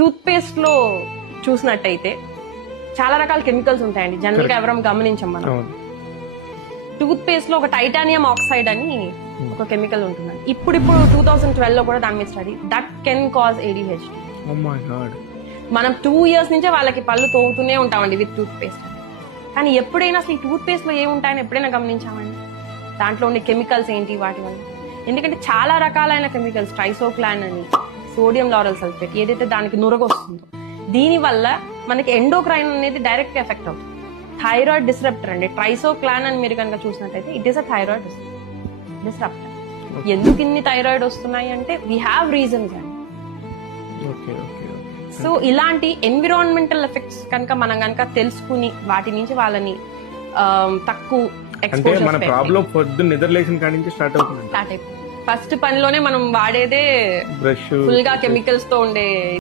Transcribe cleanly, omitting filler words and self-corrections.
Tooth paste లో చూసినట్టయితే చాలా రకాల కెమికల్స్ ఉంటాయండి, జనరల్ గా ఎవరం గమనించాం మనం. టూత్ పేస్ట్ లో ఒక టైటానియం ఆక్సైడ్ అని ఒక కెమికల్ ఉంటుంది. ఇప్పుడు 2012 లో కూడా దాని మీద study, that can cause ADHD. మనం 2 years నుంచే వాళ్ళకి పళ్ళు తోగుతూనే ఉంటామండి విత్ టూత్ పేస్ట్. కానీ ఎప్పుడైనా అసలు ఈ టూత్ పేస్ట్ లో ఏముంటాయని ఎప్పుడైనా గమనించామండి? దాంట్లో ఉండే కెమికల్స్ ఏంటి వాటి వల్ల? ఎందుకంటే చాలా రకాలైన కెమికల్స్, ట్రైసోక్లాన్ అని, సోడియం లారల్ సల్ఫేట్, ఏదైతే దానికి నురగొస్తుందో దీని వల్ల మనకి ఎండోక్రైన్ అనేది డైరెక్ట్ ఎఫెక్ట్ అవుతుంది. థైరాయిడ్ డిస్రప్టర్ అండి ట్రైసోక్లాన్ అని మీరు కనుక చూసినట్టయితే it is a thyroid disruptor. ఎందుకు ఇన్ని థైరాయిడ్ వస్తున్నాయి అంటే వీ హ్యావ్ రీజన్స్ అండి. సో ఇలాంటి ఎన్విరాన్మెంటల్ ఎఫెక్ట్స్ కనుక మనం కనుక తెలుసుకుని వాటి నుంచి వాళ్ళని తక్కువ స్టార్ట్ అయిపోతుంది. ఫస్ట్ పనిలోనే మనం వాడేదే ఫుల్ గా కెమికల్స్ తో ఉండే